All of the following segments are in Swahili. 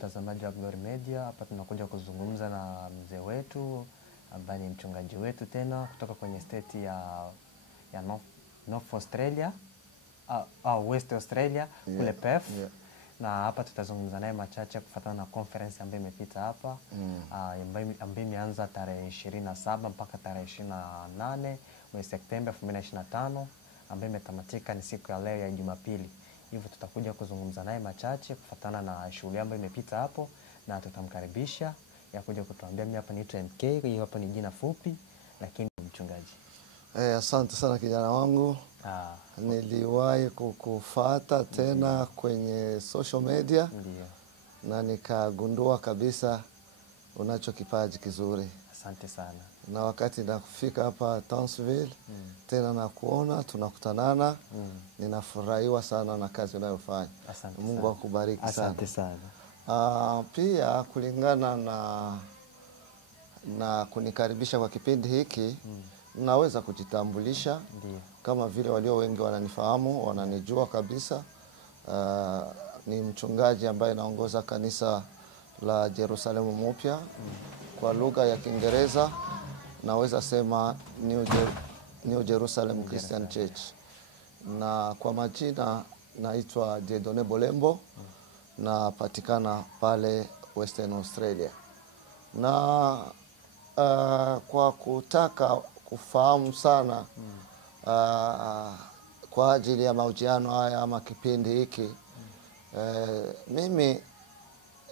mtazamaji wa Glory Media. Hapa tunakuja kuzungumza na mzee wetu ambaye ni mchungaji wetu tena kutoka kwenye state ya North Australia West Australia kule Perth. Na hapa tutazungumza naye machache kufuatana na conference ambayo imepita hapa ambayo imeanza tarehe 27 mpaka tarehe 28 mwezi Septemba 2025 ambayo imetamatika ni siku ya leo ya Jumapili. Hivyo tutakuja kuzungumza naye machache kufuatana na shughuli ambayo imepita hapo, na tutamkaribisha ya kuja kutuambia. Mimi hapa naitwa MK, hiyo hapa ni jina fupi lakini mchungaji. Asante sana kijana wangu. Niliwahi kukufuata tena kwenye social media. Ndiyo. Na nikagundua kabisa unacho kipaji kizuri. Asante sana. Na wakati nakufika hapa Townsville tena na kuona tunakutanana, ninafurahiwa sana na kazi unayofanya. Mungu akubariki sana. Asante sana. Pia kulingana na kunikaribisha kwa kipindi hiki, naweza kujitambulisha. Ndiyo. Kama vile walio wengi wananifahamu, wananijua kabisa. Ni mchungaji ambaye naongoza kanisa la Jerusalemu Mpya. Kwa lugha ya Kiingereza naweza sema New Jerusalem Christian Church. Na kwa majina naitwa Dieudonne Bolembo, na patikana pale Western Australia. Na kwa kutaka kufahamu sana kwa ajili ya mahojiano haya ama kipindi hiki, mimi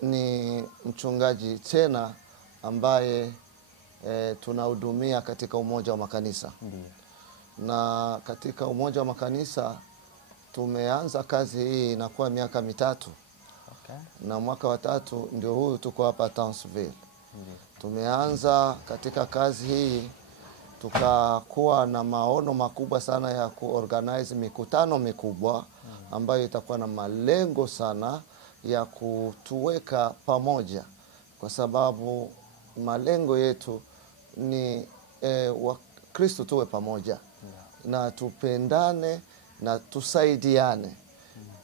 ni mchungaji tena ambaye tunahudumia katika umoja wa makanisa. Na katika umoja wa makanisa tumeanza kazi hii inakuwa miaka 3. Na mwaka wa 3 ndio huu tuko hapa Townsville. Tumeanza katika kazi hii, tukakuwa na maono makubwa sana ya kuorganize mikutano mikubwa ambayo itakuwa na malengo sana ya kutuweka pamoja, kwa sababu malengo yetu ni Wakristo tuwe pamoja na tupendane na tusaidiane.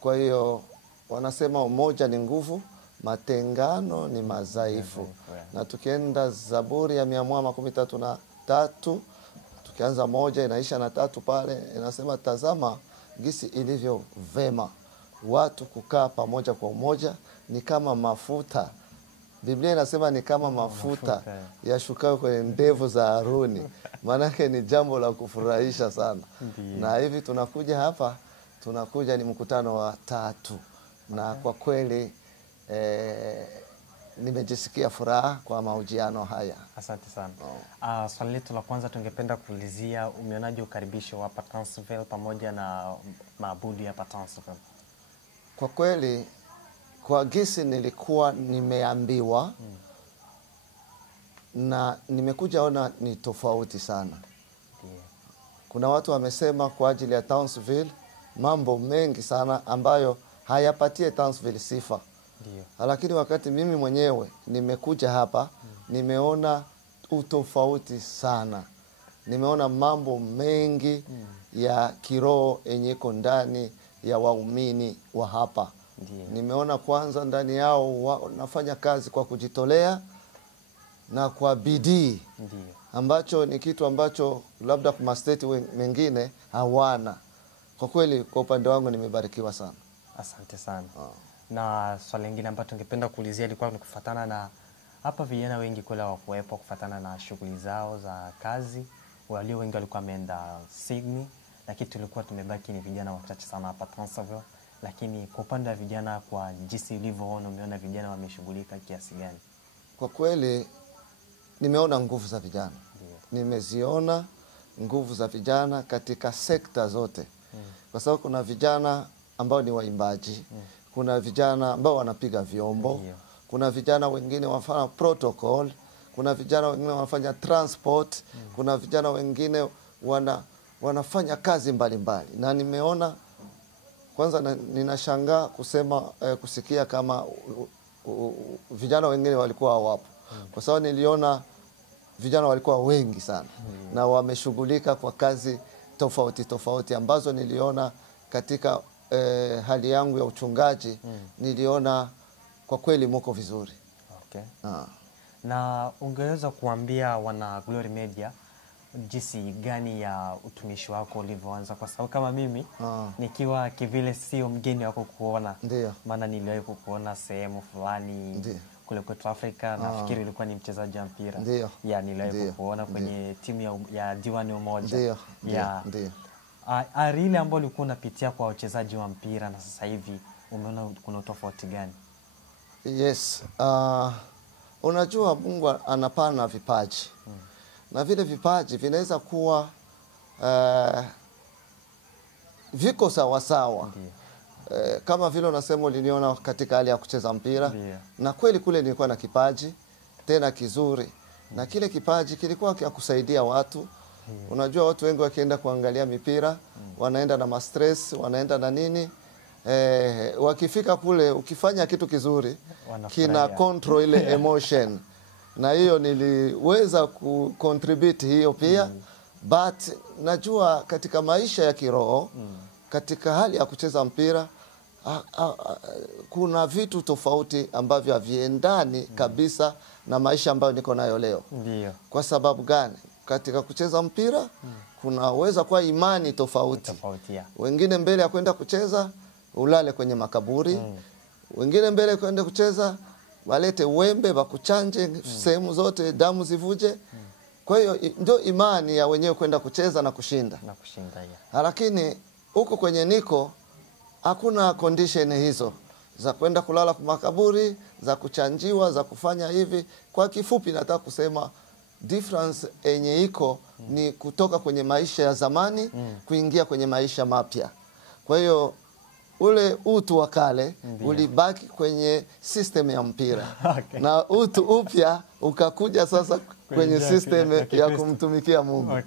Kwa hiyo wanasema umoja ni nguvu, matengano ni madhaifu. Na tukienda Zaburi ya 133, tukianza 1 inaisha na 3 pale, inasema tazama gisi ilivyo vema watu kukaa pamoja kwa umoja, ni kama mafuta. Biblia inasema ni kama mafuta yashukayo kwenye ndevu za Haruni. Maanake ni jambo la kufurahisha sana. Na hivi tunakuja hapa, ni mkutano wa 3. Na kwa kweli nimejisikia furaha kwa mahojiano haya. Asante sana. Swali letu la kwanza tungependa kuulizia, umeonaje ukaribisho wa Townsville pamoja na maabudu ya Townsville? Kwa kweli kwa gisi nilikuwa nimeambiwa na nimekuja ona ni tofauti sana. Kuna watu wamesema kwa ajili ya Townsville mambo mengi sana ambayo hayapatie Townsville sifa. Lakini wakati mimi mwenyewe nimekuja hapa, nimeona utofauti sana. Nimeona mambo mengi ya kiroho yenye iko ndani ya waumini wa hapa. Nimeona kwanza ndani yao wanafanya kazi kwa kujitolea na kwa bidii, ambacho ni kitu ambacho labda kwa state mengine hawana. Kwa kweli kwa upande wangu nimebarikiwa sana. Asante sana. Na swali lingine ambalo tungependa kuulizia ilikuwa ni kufuatana na hapa vijana wengi kule wakuwepo kufuatana na shughuli zao za kazi. Walio wengi walikuwa wameenda Sydney, lakini tulikuwa tumebaki ni vijana wachache sana hapa Townsville. Lakini kwa upande wa vijana, kwa jinsi ulivyoona, umeona vijana wameshughulika kiasi gani? Kwa kweli nimeona nguvu za vijana. Nimeziona nguvu za vijana katika sekta zote. Kwa sababu kuna vijana ambao ni waimbaji, kuna vijana ambao wanapiga vyombo, kuna vijana wengine wanafanya protocol, kuna vijana wengine wanafanya transport, kuna vijana wengine wanafanya kazi mbalimbali. Na nimeona kwanza ninashangaa kusikia kama vijana wengine walikuwa hawapo. Kwa sababu niliona vijana walikuwa wengi sana na wameshughulika kwa kazi tofauti ambazo niliona katika hali yangu ya uchungaji. Niliona kwa kweli mko vizuri. Okay. Na ungeweza kuambia wana Glory Media jinsi gani ya utumishi wako ulivyoanza, kwa sababu kama mimi nikiwa kivile sio mgeni wako kuona, maana niliwahi kukuona sehemu fulani kule kwetu Afrika, nafikiri ulikuwa ni mchezaji wa mpira. Ya niliwahi kukuona kwenye timu ya Diwani Umoja. Ndio. Ari ile ambayo ulikuwa unapitia kwa wachezaji wa mpira na sasa hivi umeona kuna tofauti gani? Yes. Unajua Mungu anapana vipaji. Na vile vipaji vinaweza kuwa viko sawa sawa. Kama vile unasema uliniona katika hali ya kucheza mpira. Na kweli kule nilikuwa na kipaji tena kizuri. Na kile kipaji kilikuwa kia kusaidia watu. Unajua watu wengi wakienda kuangalia mipira, wanaenda na stress, wanaenda na nini. Wakifika kule ukifanya kitu kizuri kina control ile emotion. Na hiyo niliweza kucontribute hiyo pia. But najua katika maisha ya kiroho, katika hali ya kucheza mpira, kuna vitu tofauti ambavyo haviendani kabisa na maisha ambayo niko nayo leo. Kwa sababu gani? Katika kucheza mpira kunaweza kuwa imani tofauti. Wengine mbele ya kwenda kucheza ulale kwenye makaburi. Wengine mbele kwenda kucheza walete wembe bakuchanje sehemu zote damu zivuje. Kwa hiyo ndio imani ya wenyewe kwenda kucheza na kushinda. Lakini huko kwenye niko hakuna condition hizo za kwenda kulala kwa makaburi, za kuchanjiwa, za kufanya hivi. Kwa kifupi nataka kusema difference yenye iko ni kutoka kwenye maisha ya zamani kuingia kwenye maisha mapya. Kwa hiyo ule utu wa kale ulibaki kwenye system ya mpira. Na utu upya ukakuja sasa kwenye system ya kumtumikia Mungu.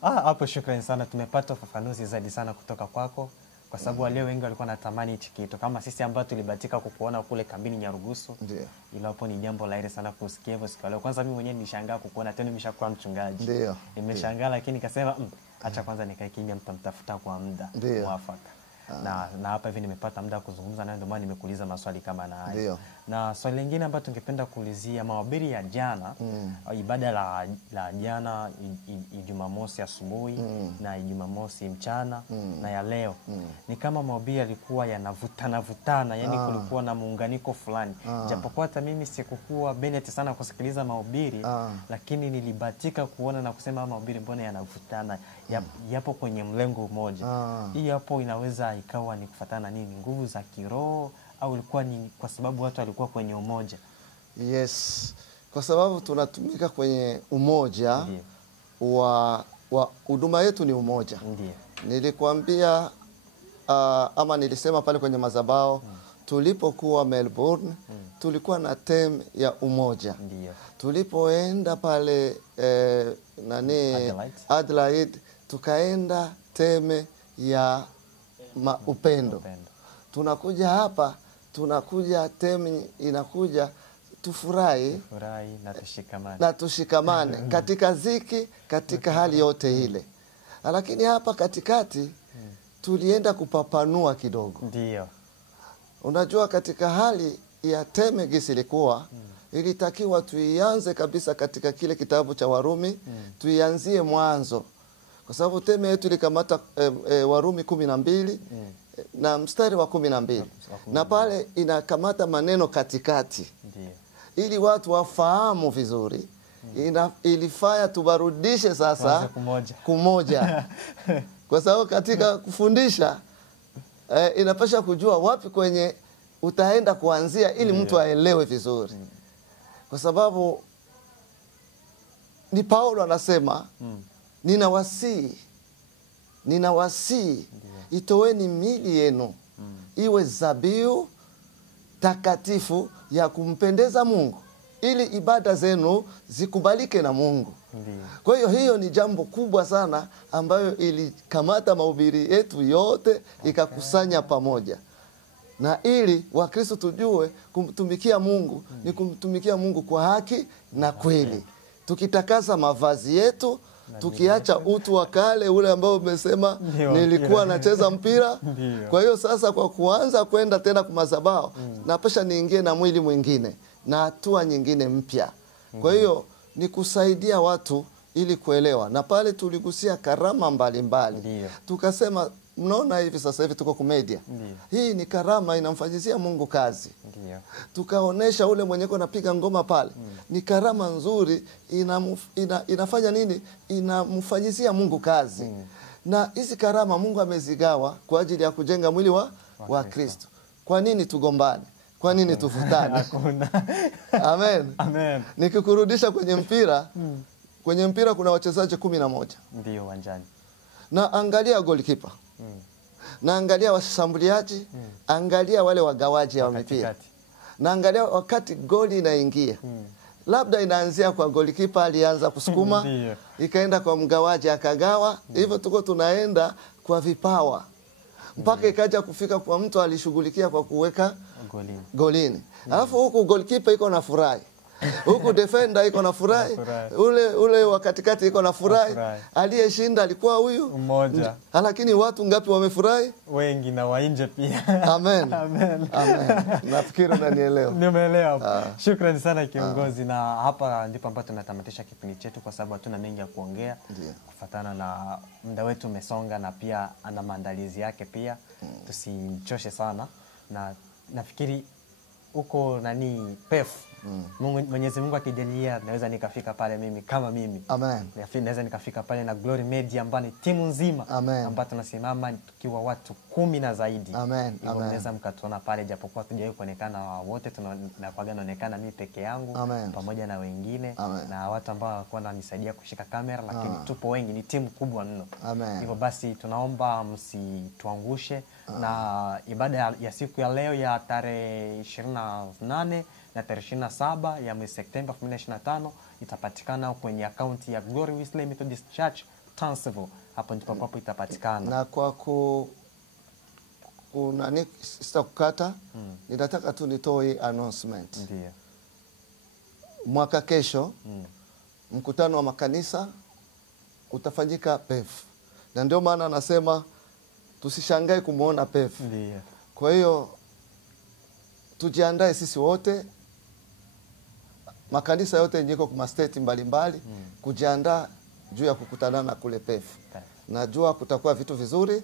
Hapo shukrani sana, tumepata ufafanuzi zaidi sana kutoka kwako, kwa sababu wale wengi walikuwa natamani hichi kitu kama sisi ambao tulibatika kukuona kule kambini Nyarugusu. Ila hapo ni jambo la heri sana kusikia hivyo siku leo. Kwanza mimi mwenyewe nilishangaa kukuona tena nimeshakuwa mchungaji. Nimeshangaa, lakini nikasema acha kwanza nikae kimya, mtamtafuta kwa muda mwafaka. Na hapa hivi nimepata muda kuzungumza naye, ndio maana nimekuuliza maswali kama na haya. Na swali lingine ambalo tungependa kuulizia, mahubiri ya jana, ibada la jana Jumamosi asubuhi na Jumamosi mchana na ya leo, ni kama mahubiri yalikuwa yanavutana, yani kulikuwa na muunganiko fulani. Japokuwa hata mimi sikukuwa benefit sana kusikiliza mahubiri, lakini nilibatika kuona na kusema mahubiri mbona yanavutana, yapo kwenye mlengo mmoja. Hii hapo inaweza ikawa ni kufuatana nini, nguvu za kiroho, au ilikuwa ni kwa sababu watu walikuwa kwenye umoja? Yes, kwa sababu tunatumika kwenye umoja wa huduma yetu ni umoja. Nilikwambia ama nilisema pale kwenye mazabao, tulipokuwa Melbourne tulikuwa na theme ya umoja. Tulipoenda pale Adelaide tukaenda theme ya upendo. Tunakuja hapa, tunakuja theme inakuja tufurahi na tushikamane katika ziki, katika hali yote ile. Lakini hapa katikati tulienda kupapanua kidogo. Unajua katika hali ya theme gisi ilikuwa ilitakiwa tuianze kabisa katika kile kitabu cha Warumi, tuianzie mwanzo. Kwa sababu theme yetu ilikamata Warumi 12 na mstari wa 12. Na pale inakamata maneno katikati. Ili watu wafahamu vizuri. Ilifanya tubarudishe sasa kumoja. Kwa sababu katika kufundisha inapasha kujua wapi kwenye utaenda kuanzia ili mtu aelewe vizuri. Kwa sababu ni Paulo anasema ninawasihi itoweni miili yenu iwe zabihu takatifu ya kumpendeza Mungu, ili ibada zenu zikubalike na Mungu. Kwa hiyo ni jambo kubwa sana ambayo ilikamata mahubiri yetu yote ikakusanya pamoja. Na ili Wakristo tujue kumtumikia Mungu ni kumtumikia Mungu kwa haki na kweli. Tukitakasa mavazi yetu, tukiacha utu wa kale ule ambao umesema nilikuwa nacheza mpira. Kwa hiyo sasa kwa kuanza kwenda tena kwa madhabahu, napasha niingie na mwili mwingine na hatua nyingine mpya. Kwa hiyo ni kusaidia watu ili kuelewa. Na pale tuligusia karama mbalimbali. Tukasema mnaona hivi sasa hivi tuko kumedia. Hii ni karama inamfanyizia Mungu kazi. Tukaonesha ule mwenye anapiga ngoma pale. Ni karama nzuri, inafanya nini? Inamfanyizia Mungu kazi. Na hizi karama Mungu amezigawa kwa ajili ya kujenga mwili wa Kristo. Kwa nini tugombane? Kwa nini tufutane? Amen. Amen. Nikikurudisha kwenye mpira, kwenye mpira kuna wachezaji 11. Ndio uwanjani. Na angalia goalkeeper. Na angalia washambuliaji, angalia wale wagawaji wa mpira. Na angalia wakati goli inaingia. Labda inaanzia kwa goalkeeper, alianza kusukuma, ikaenda kwa mgawaji akagawa, hivyo tuko tunaenda kwa vipawa. Mpaka ikaja kufika kwa mtu alishughulikia kwa kuweka golini. Alafu huku goalkeeper iko na furahi. Huku defender iko na furahi. Ule wa katikati iko na furahi. Aliyeshinda alikuwa huyu mmoja. Lakini watu ngapi wamefurahi? Wengi, na wa nje pia. Amen. Amen. Amen. Nafikiri unanielewa. Nimeelewa. Shukrani sana kiongozi. Na hapa ndipo ambapo tunatamatisha kipindi chetu kwa sababu hatuna mengi ya kuongea. Kufuatana na muda wetu umesonga na pia ana maandalizi yake pia. Tusichoshe sana. Na nafikiri uko nani PEF. Mwenyezi Mungu akijalia naweza nikafika pale mimi kama mimi. Amen. Naweza nikafika pale na Glory Media ambayo ni timu nzima ambayo tunasimama tukiwa watu 10 na zaidi. Amen. Hivyo mnaweza mkatuona pale japokuwa tujawahi kuonekana wote, tunakuaga naonekana mimi peke yangu pamoja na wengine. Na watu ambao wanakuwa wananisaidia kushika kamera, lakini tupo wengi, ni timu kubwa mno. Hivyo basi tunaomba msituangushe. Na ibada ya siku ya leo ya tarehe 28 na tarehe 27 ya mwezi Septemba 2025 itapatikana kwenye akaunti ya Glory Wesley Methodist Church Tanseville. Hapo ndipo papo itapatikana. Na kwa nani sitakukata, ninataka tu nitoe announcement. Ndiyo. Mwaka kesho mkutano wa makanisa utafanyika PEF. Na ndio maana nasema tusishangae kumuona PEF. Ndiyo. Kwa hiyo tujiandae sisi wote, makanisa yote yenyeiko kwa state mbalimbali, kujiandaa juu ya kukutana na kule PEF. Najua kutakuwa vitu vizuri,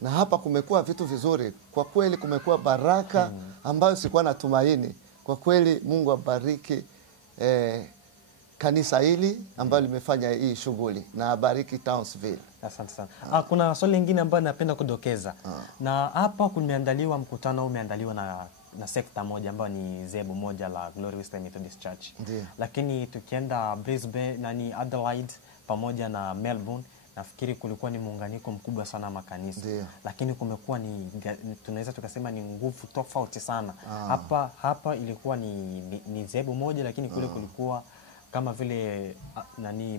na hapa kumekuwa vitu vizuri. Kwa kweli kumekuwa baraka ambayo sikuwa natumaini. Kwa kweli Mungu abariki kanisa hili ambalo limefanya hii shughuli, na abariki Townsville. Asante sana. Kuna swali lingine ambalo napenda kudokeza. Na hapa kumeandaliwa mkutano, umeandaliwa na sekta moja ambayo ni zebu moja la Glory Wesley Methodist Church. Lakini tukienda Brisbane na Adelaide pamoja na Melbourne, nafikiri kulikuwa ni muunganiko mkubwa sana makanisa. Lakini kumekuwa tunaweza tukasema ni nguvu tofauti sana. Hapa ilikuwa ni zebu moja, lakini kule kulikuwa kama vile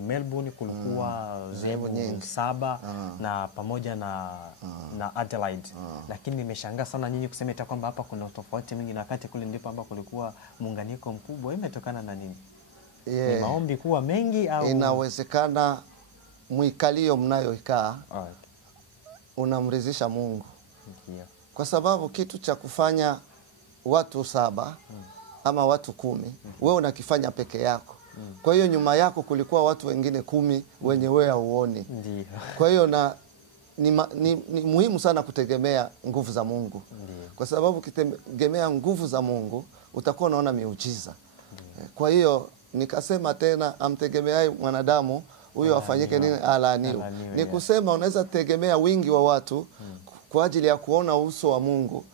Melbourne kulikuwa zebu 7 na pamoja na Adelaide. Lakini nimeshangaa sana nyinyi kusema ita kwamba hapa kuna tofauti mingi, na wakati kule ndipo hapa kulikuwa muunganiko mkubwa. Imetokana na nini? Ni maombi kuwa mengi au inawezekana mwikalio mnayoikaa unamridhisha Mungu. Kwa sababu kitu cha kufanya watu 7 ama watu 10 wewe unakifanya peke yako. Kwa hiyo nyuma yako kulikuwa watu wengine 10 wenye wewe hauoni. Kwa hiyo ni muhimu sana kutegemea nguvu za Mungu. Kwa sababu ukitegemea nguvu za Mungu utakuwa unaona miujiza. Kwa hiyo nikasema tena, amtegemeaye mwanadamu huyo afanyike nini? Alaaniwe. Ni kusema unaweza tegemea wingi wa watu kwa ajili ya kuona uso wa Mungu.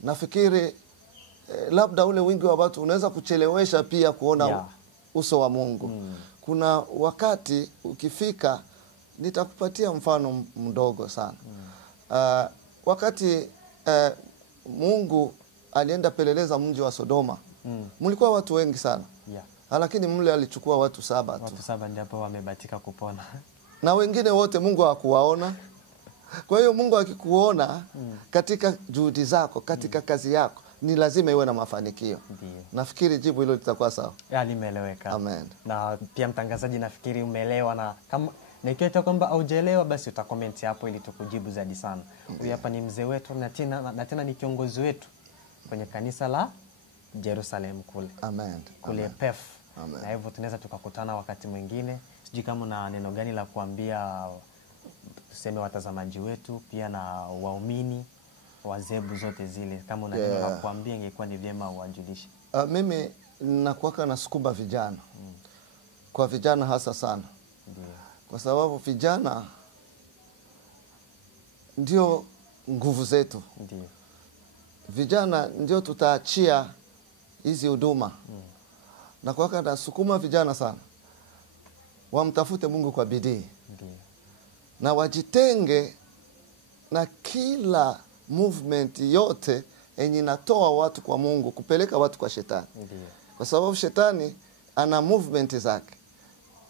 Nafikiri labda ule wingi wa watu unaweza kuchelewesha pia kuona uso wa Mungu. Kuna wakati ukifika, nitakupatia mfano mdogo sana. Wakati Mungu alienda peleleza mji wa Sodoma, mlikuwa watu wengi sana. Lakini mle alichukua watu 7 tu. Watu 7 ndipo wamebatika kupona. Na wengine wote Mungu hakuwaona. Kwa hiyo Mungu akikuona katika juhudi zako, katika kazi yako, ni lazima iwe na mafanikio. Ndiyo. Nafikiri jibu hilo litakuwa sawa. Limeeleweka. Amen. Na pia mtangazaji, nafikiri umeelewa, na kama nikiita kwamba haujaelewa basi utakomenti hapo ili tukujibu zaidi sana. Huyu hapa ni mzee wetu na tena ni kiongozi wetu kwenye kanisa la Jerusalem kule. Amen. Kule Amen. PEF. Amen. Na hivyo tunaweza tukakutana wakati mwingine. Sijui kama una neno gani la kuambia tuseme watazamaji wetu pia na waumini wazebu zote zile, kama una neno la kuambia ingekuwa ni vyema uwajulishe. Mimi nakuwaka nasukuma vijana. Kwa vijana hasa sana. Ndiyo. Kwa sababu vijana ndio nguvu zetu. Ndiyo. Vijana ndio tutaachia hizi huduma. Na kwa nasukuma vijana sana, wamtafute Mungu kwa bidii. Ndiyo. Na wajitenge na kila movement yote yenye inatoa watu kwa Mungu kupeleka watu kwa shetani. Ndiyo. Kwa sababu shetani ana movement zake.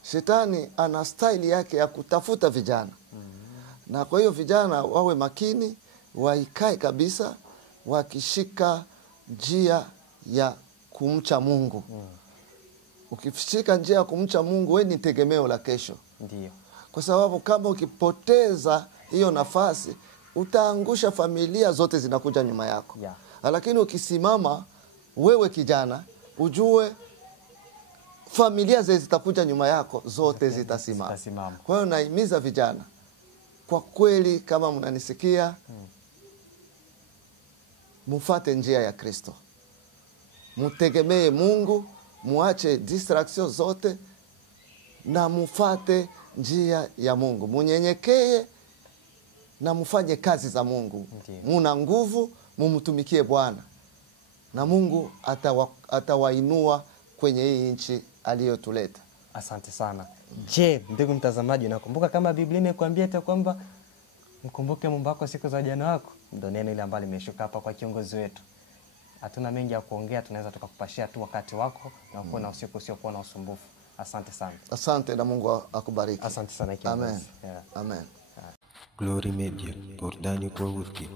Shetani ana style yake ya kutafuta vijana. Na kwa hiyo vijana wawe makini, waikae kabisa wakishika njia ya kumcha Mungu. Ukishika njia ya kumcha Mungu, wewe ni tegemeo la kesho. Ndiyo. Kwa sababu kama ukipoteza hiyo nafasi, utaangusha familia zote zinakuja nyuma yako. Yeah. Lakini ukisimama wewe kijana, ujue familia zitakuja nyuma yako zote zitasimama. Kwa hiyo naimiza vijana, kwa kweli kama mnanisikia, mufate njia ya Kristo. Mutegemee Mungu, muache distraction zote na mufate njia ya Mungu. Munyenyekee na mufanye kazi za Mungu. Muna nguvu, mumutumikie Bwana. Na Mungu atawainua kwenye hii nchi aliyotuleta. Asante sana. Je, ndugu mtazamaji, nakumbuka kama Biblia imekuambia hata kwamba mkumbuke Mungu wako siku za ujana wako? Ndio neno ile ambalo limeshuka hapa kwa kiongozi wetu. Hatuna mengi ya kuongea, tunaweza tukakupashia tu wakati wako na kuwa na usiku usiokuwa na usumbufu. Asante sana. Asante na Mungu akubariki. Asante sana kiongozi. Amen. Amen. Glory Media, burudani kwa wiki.